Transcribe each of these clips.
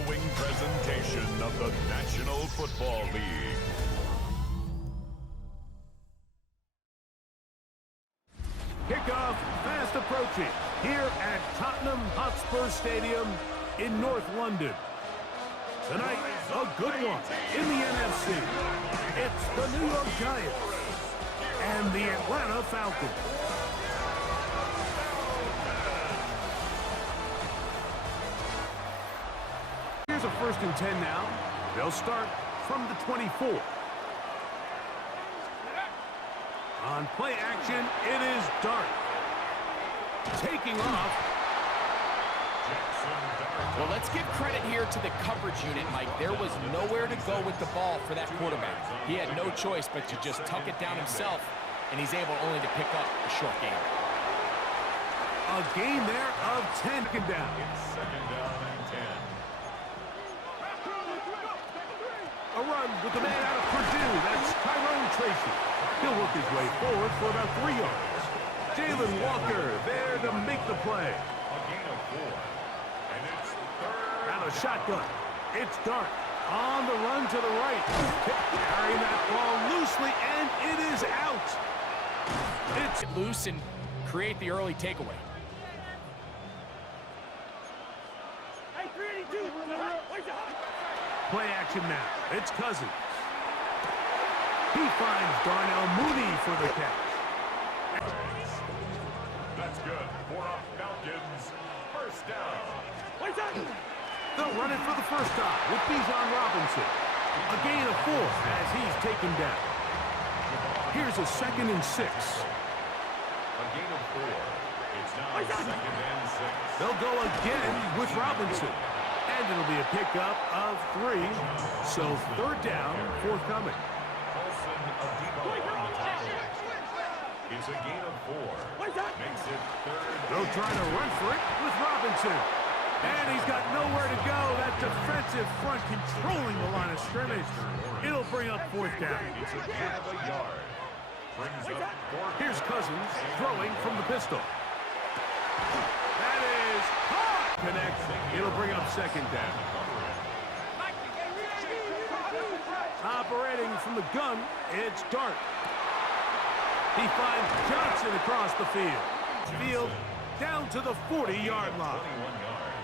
harrowing presentation of the National Football League. Kickoff fast approaching here at Tottenham Hotspur Stadium in North London. Tonight, a good one in the NFC. It's the New York Giants and the Atlanta Falcons. Here's a 1st and 10 now. They'll start from the 24. On play action, it is Dart. Taking off. Well, let's give credit here to the coverage unit, Mike. There was nowhere to go with the ball for that quarterback. He had no choice but to just tuck it down himself, and he's able only to pick up a short gain. A gain there of 10 down. It's 2nd down and 10. A run with the man out of Purdue. That's Tyrone Tracy. He'll work his way forward for about 3 yards. Jalen Walker there to make the play. A gain of 4. And it's 3rd. Out of shotgun. It's Dart on the run to the right. Carrying that ball loosely, and it is out. It's Loose and create the early takeaway. play action now. It's Cousins. He finds Darnell Mooney for the catch. That's good for a Falcons 1st down. They'll run it for the first time with Bijan Robinson. A gain of 4 as he's taken down. Here's a 2nd and 6. A gain of 4. It's now 2nd and 6. They'll go again with Robinson. And it'll be a pickup of 3. So 3rd down, forthcoming. It's a gain of 4. Makes it 3rd. They'll try to run for it with Robinson. And he's got nowhere to go. That defensive front controlling the line of scrimmage. It'll bring up 4th down. It's a gain of a yard. Brings up 4th. Here's Cousins throwing from the pistol. That is caught. Connects. It'll bring up 2nd down. Operating from the gun, it's Dart. He finds Johnson across the field. Field down to the 40-yard line. 21 yards.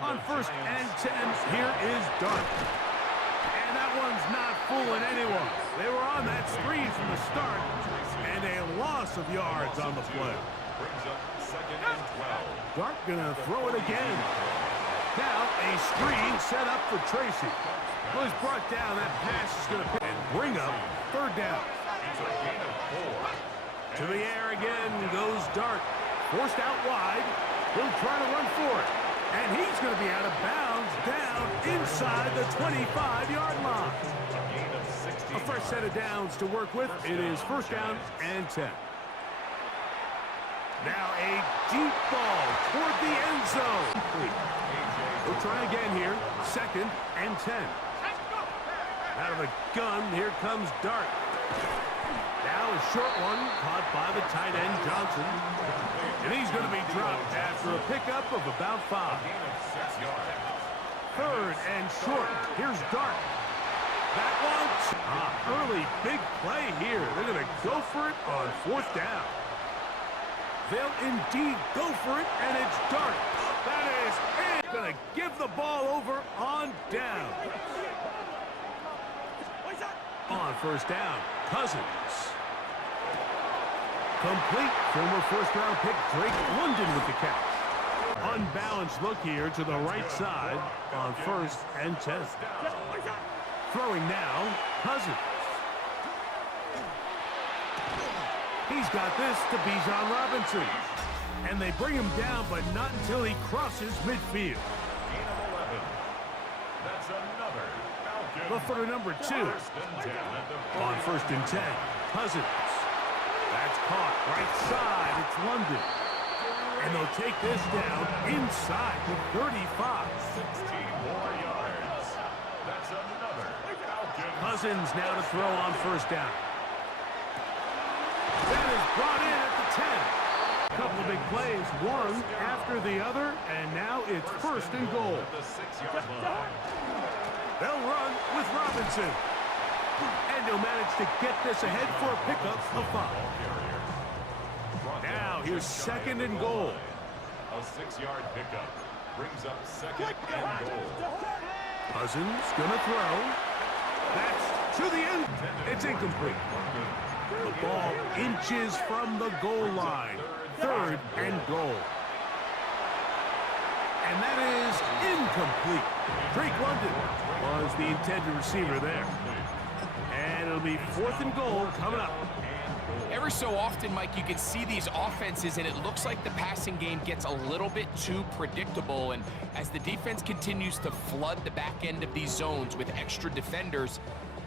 On 1st and 10, here is Dart. And that one's not fooling anyone. They were on that screen from the start, and a loss of yards on the play. Brings up 2nd and 12. Dart gonna throw it again. Now a screen set up for Tracy. Who has brought down that pass is gonna pick and bring up 3rd down. It's a gain of 4. To the air again goes Dart. Forced out wide. He'll try to run for it. And he's going to be out of bounds down inside the 25-yard line. A gain of 16. A fresh set of downs to work with. It is 1st down and 10. Now a deep ball toward the end zone. We'll try again here. 2nd and 10. Out of the gun, here comes Dart. Now a short one caught by the tight end Johnson. And he's going to be dropped after a pickup of about 5. Gain of 6 yards. 3rd and short. Here's Dart. That one. Early big play here. They're going to go for it on 4th down. They'll indeed go for it, and it's Dart. That is it. Going to give the ball over on down. On 1st down, Cousins. Complete. Former 1st-round pick Drake London with the catch. Unbalanced look here to the right side on 1st and 10. Throwing now, Cousins. He's got this to Bijan Robinson. And they bring him down, but not until he crosses midfield. Gain of 11. That's another Falcon. The footer number 2. 1st and 10 at the On 1st and 10, Cousins. That's caught right side. It's London. And they'll take this down inside the 35. 16 more yards. That's another Falcon. Cousins now to throw on 1st down. That is brought in at the 10. Couple of big plays, one after the other, and now it's first and goal. The 6-yard line. They'll run with Robinson. And he'll manage to get this ahead for a pickup of 5. Now here's second and goal. A 6-yard pickup brings up second and goal. Cousins gonna throw. That's to the end. It's incomplete. The ball inches from the goal line. Third and goal. And that is incomplete. Drake London was the intended receiver there. And it'll be fourth and goal coming up. Every so often, Mike, you can see these offenses, and it looks like the passing game gets a little bit too predictable. And as the defense continues to flood the back end of these zones with extra defenders,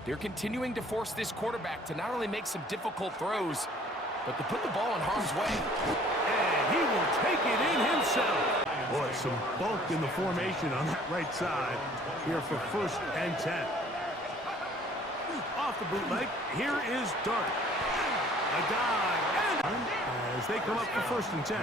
they're continuing to force this quarterback to not only make some difficult throws, but to put the ball in harm's way. And he will take it in himself. Boy, some bulk in the formation on that right side here for first and 10. Off the bootleg, here is Dart. A dive, and as they come up for first and 10.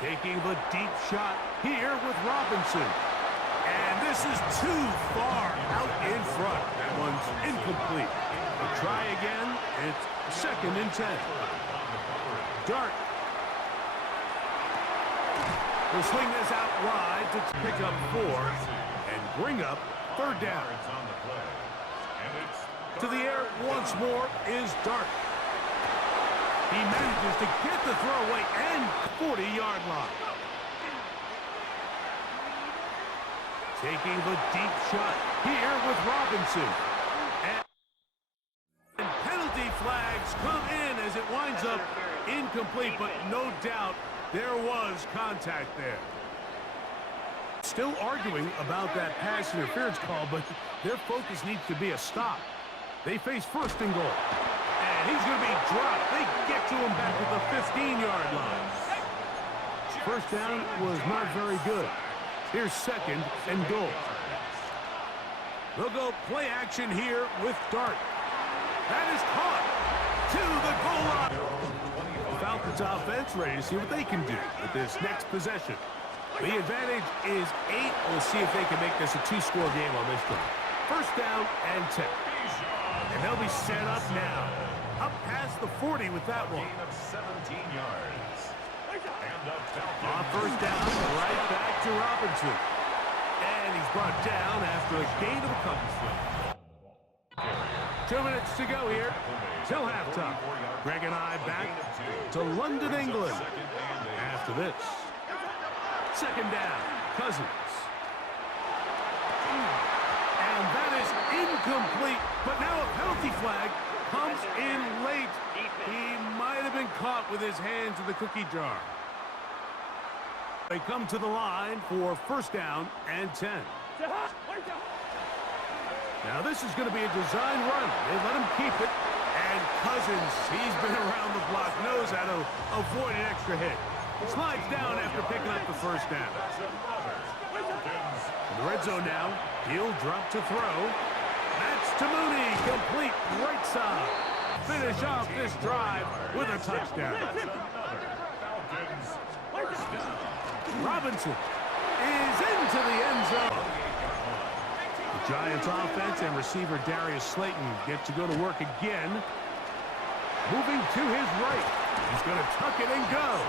Taking the deep shot here with Robinson. And this is too far out in front. That one's incomplete. They'll try again. It's second and 10. Dart. We'll swing this out wide to pick up 4 and bring up third down. To the air once more is Dart. He manages to get the throwaway and 40-yard line. Taking the deep shot here with Robinson. And penalty flags come in as it winds up incomplete, but no doubt there was contact there. Still arguing about that pass interference call, but their focus needs to be a stop. They face first and goal. And he's going to be dropped. They get to him back at the 15-yard line. First down was not very good. Here's second and goal. They'll go play action here with Dart. That is caught to the goal line. Falcons offense ready to see what they can do with this next possession. The advantage is 8. We'll see if they can make this a 2-score game on this drive. First down and 10. And they'll be set up now. Up past the 40 with that one. Of 17 yards. On first down, right back to Robinson. And he's brought down after a gain of a couple. 2 minutes to go here till halftime. Greg and I back to London, England. After this. Second down, Cousins. And that is incomplete, but now a penalty flag comes in late. He might have been caught with his hands in the cookie jar. They come to the line for first down and 10. Now this is going to be a design run. They let him keep it. And Cousins, he's been around the block, knows how to avoid an extra hit. Slides down after picking up the first down. In the red zone now, he'll drop to throw. That's to Mooney, complete right side. Finish off this drive with a touchdown. Robinson is into the end zone. The Giants offense and receiver Darius Slayton get to go to work again. Moving to his right. He's going to tuck it and go.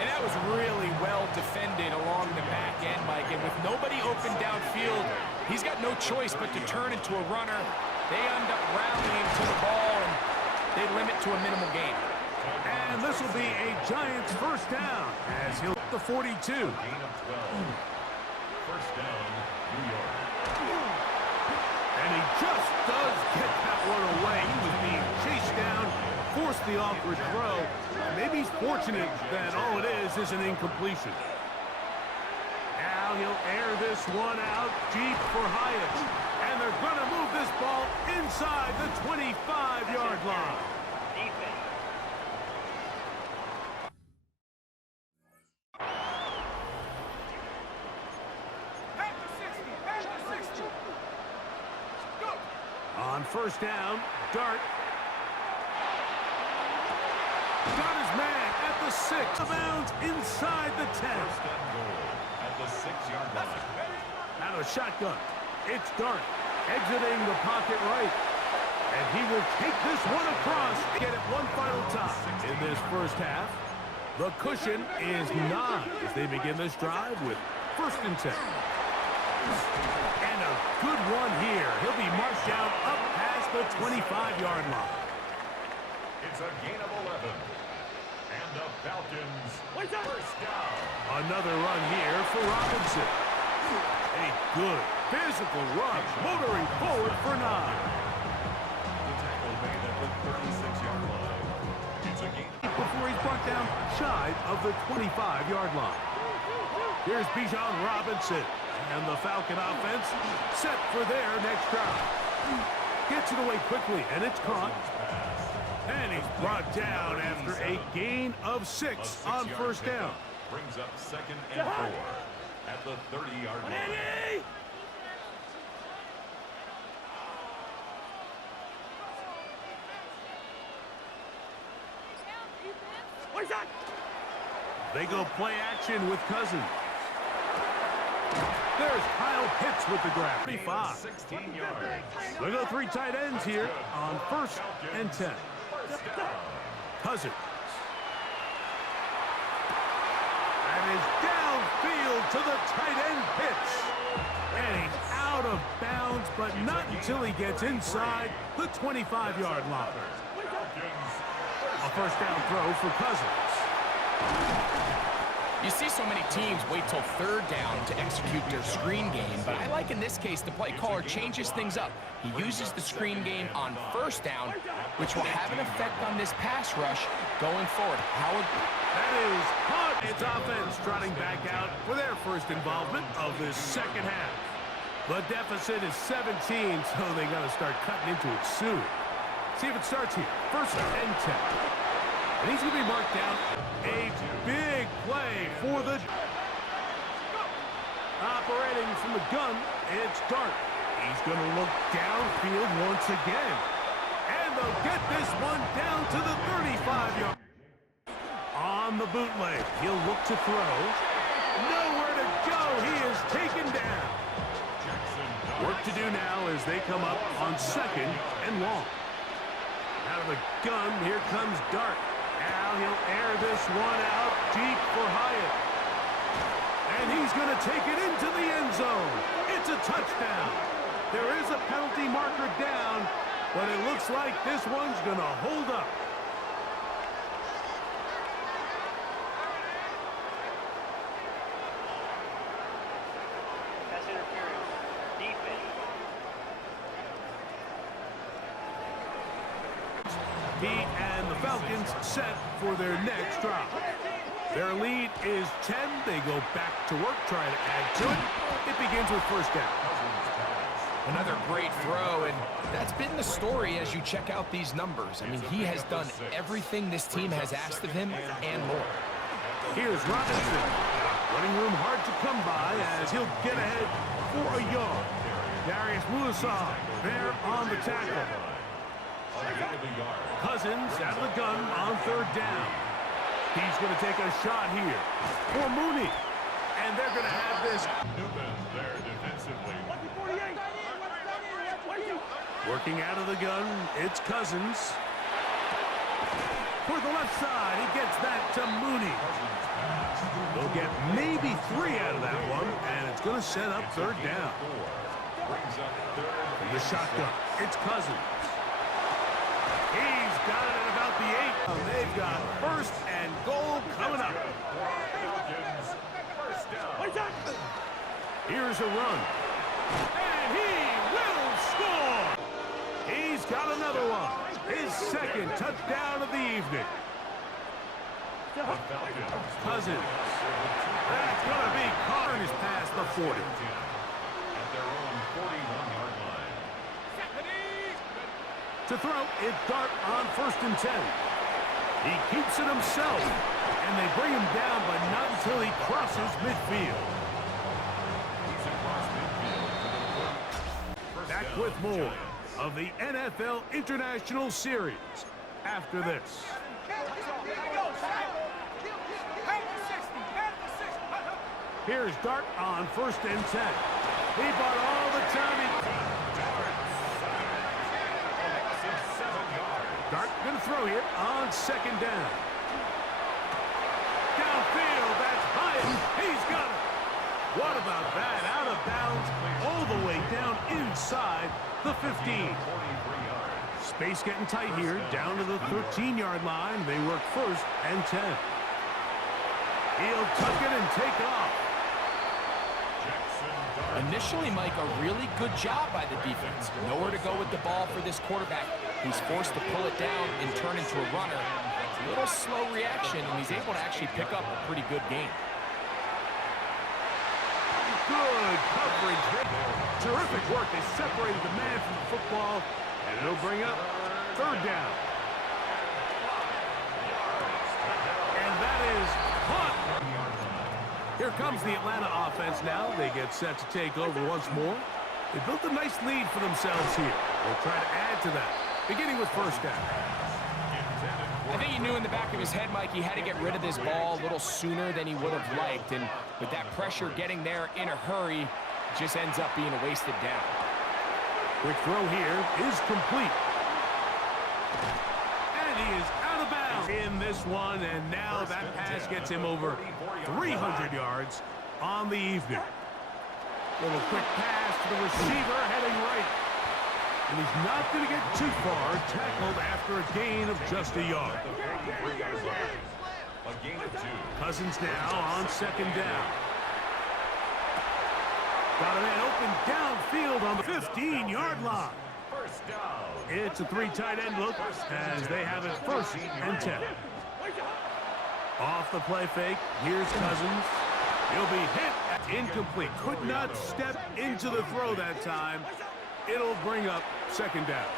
And that was really well defended along the back end, Mike. And with nobody open downfield, he's got no choice but to turn into a runner. They end up rallying to the ball, and they limit to a minimal gain. And this will be a Giants first down as he'll hit the 42. Gain of 12. First down, New York. And he just does get that one away. He was being chased down, forced the awkward throw. Maybe he's fortunate that all it is an incompletion. Now he'll air this one out deep for Hyatt. And they're going to move this ball inside the 25-yard line. On first down, Dart. Got his man at the 6. Bounds inside the 10. First and goal at the 6-yard line. Out of the shotgun. It's Dart exiting the pocket right. And he will take this one across. Get it one final time in this first half. The cushion is 9 as they begin this drive with first and 10. And a good one here. He'll be marked down up past the 25-yard line. It's a gain of 11. And the Falcons first down. Another run here for Robinson. A good physical run, motoring forward for 9. The tackle made at the 36-yard line. It's a gain Before he's brought down shy of the 25-yard line. Here's Bijan Robinson. And the Falcon offense set for their next drive. Gets it away quickly, and it's caught. And he's brought down after a gain of 6 on first down. Brings up 2nd and 4 at the 30-yard line. They go play action with Cousins. There's Kyle Pitts with the grab. 35. 16 yards. They go 3 tight ends here on first and 10. Cousins. And is downfield to the tight end Pitts. And he's out of bounds, but not until he gets inside the 25-yard line. A first down throw for Cousins. You see so many teams wait till third down to execute their screen game, but I like in this case the play caller changes things up. He uses the screen game on first down, which will have an effect on this pass rush going forward. That is caught. It's offense trotting back out for their first involvement of this second half. The deficit is 17, so they got to start cutting into it soon. See if it starts here. First and 10. And he's going to be marked down. A big play for the... Operating from the gun, it's Dart. He's going to look downfield once again. And they'll get this one down to the 35-yard. On the bootleg, he'll look to throw. Nowhere to go. He is taken down. Work to do now as they come up on second and long. Out of the gun, here comes Dart. Now he'll air this one out deep for Hyatt. And he's going to take it into the end zone. It's a touchdown. There is a penalty marker down, but it looks like this one's going to hold up. Pass interference. Defense. He and the Falcons set for their next drive. Their lead is 10. They go back to work, trying to add to it. It begins with first down. Another great throw, and that's been the story as you check out these numbers. I mean, he has done everything this team has asked of him and more. Here's Robinson. Running room hard to come by as he'll get ahead for a yard. Darius Musa there on the tackle. Cousins out of the gun on third down. He's going to take a shot here for Mooney. And they're going to have this. Newman there defensively. Working out of the gun, it's Cousins. For the left side, he gets that to Mooney. They'll get maybe 3 out of that one, and it's going to set up third down. From the shotgun, it's Cousins. He's got it at about the 8. They've got first and goal coming up. Here's a run. And he will score. He's got another one. His second touchdown of the evening. Cousins. That's going to be caught. He's past the 40. At their own 41-yard line. To throw, it's Dart on first and 10. He keeps it himself, and they bring him down, but not until he crosses midfield. Back with more of the NFL International Series after this. Here's Dart on 1st and 10. He bought all the time. Dart going to throw here on 2nd down. Downfield, that's high. He's got it. What about that? Out of bounds, all the way down inside the 15. Space getting tight here, down to the 13-yard line. They work 1st and 10. He'll tuck it and take off. Initially, Mike, a really good job by the defense. Nowhere to go with the ball for this quarterback. He's forced to pull it down and turn into a runner. A little slow reaction, and he's able to actually pick up a pretty good game. Good coverage. Terrific work. They separated the man from the football, and it'll bring up 3rd down. And that is caught. Here comes the Atlanta offense now. They get set to take over once more. They built a nice lead for themselves here. They'll try to add to that, beginning with 1st down. I think he knew in the back of his head, Mike, he had to get rid of this ball a little sooner than he would have liked. And with that pressure getting there in a hurry, it just ends up being a wasted down. Quick throw here is complete. And he is out of bounds in this one. And now that pass gets him over 300 yards on the evening. Little quick pass to the receiver heading right. And he's not going to get too far, tackled after a gain of just a yard. Cousins now on 2nd down. Got a man open downfield on the 15-yard line. It's a 3 tight end look as they have it 1st and 10. Off the play fake, here's Cousins. He'll be hit. Incomplete. Could not step into the throw that time. It'll bring up 2nd down.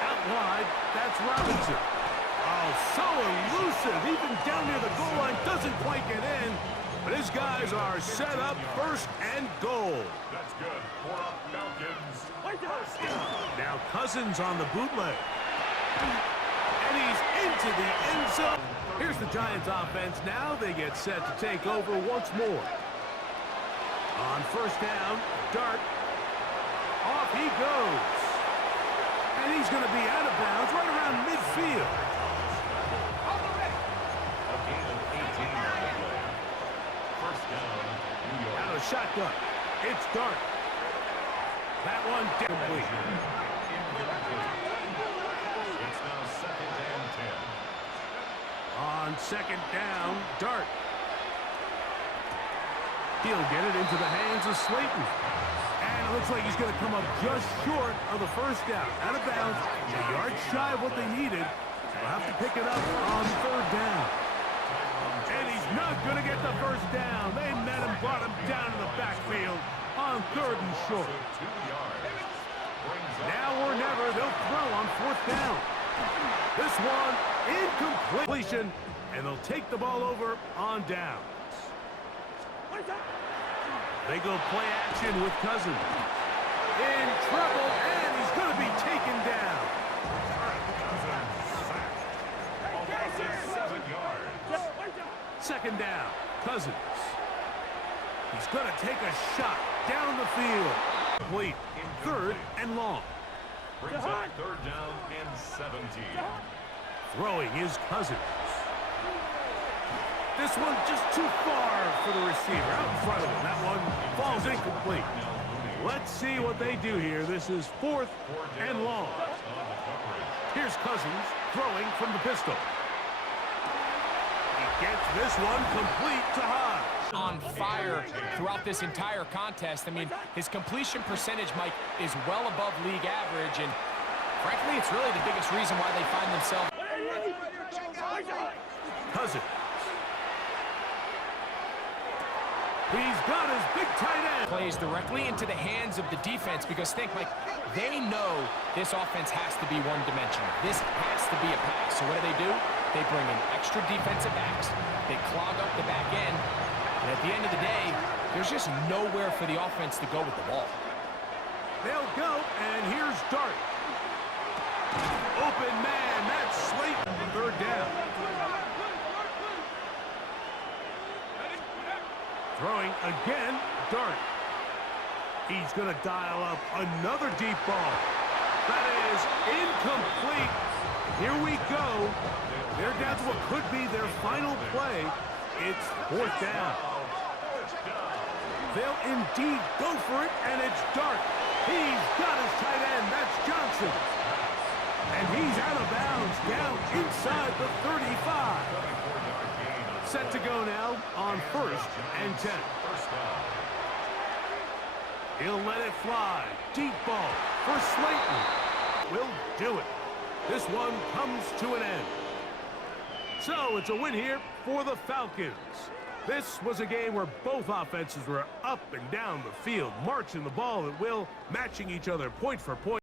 Out wide, that's Robinson. Oh, so elusive. Even down near the goal line, doesn't quite get in. But his guys are set up 1st and goal. That's good for Falcons. Now Cousins on the bootleg. And he's into the end zone. Here's the Giants offense now. They get set to take over once more. On 1st down, Dart. Off he goes. And he's going to be out of bounds right around midfield. Out of shotgun. It's Dart. That one complete. It's now 2nd and 10. On 2nd down, Dart. He'll get it into the hands of Slayton. And it looks like he's going to come up just short of the 1st down. Out of bounds, a yard shy of what they needed. They'll have to pick it up on 3rd down. And he's not going to get the 1st down. They met him, brought him down in the backfield on 3rd and short. Now or never, they'll throw on 4th down. This one, incompletion, and they'll take the ball over on downs. They go play action with Cousins. In trouble, and he's going to be taken down. Almost 7 yards. 2nd down, Cousins. He's going to take a shot down the field. Complete. 3rd and long. Brings up 3rd down and 17. Throwing is Cousins. This one just too far for the receiver. Out in front of him. That one falls incomplete. Let's see what they do here. This is 4th and long. Here's Cousins throwing from the pistol. He gets this one complete to Hodge. On fire throughout this entire contest. I mean, his completion percentage, Mike, is well above league average, and frankly, it's really the biggest reason why they find themselves. Cousins. He's got his big tight end. Plays directly into the hands of the defense because think, Mike, they know this offense has to be one-dimensional. This has to be a pass. So what do? They bring in extra defensive backs. They clog up the back end. And at the end of the day, there's just nowhere for the offense to go with the ball. They'll go, and here's Dart. Open man, that's Slayton. 3rd Throwing again, Dart. He's going to dial up another deep ball. That is incomplete. Here we go. They're down to what could be their final play. It's 4th down. They'll indeed go for it, and it's Dart. He's got his tight end. That's Johnson. And he's out of bounds, down inside the 35. Set to go now on 1st and 10. He'll let it fly. Deep ball for Slayton. Will do it. This one comes to an end. So it's a win here for the Falcons. This was a game where both offenses were up and down the field, marching the ball at will, matching each other point for point.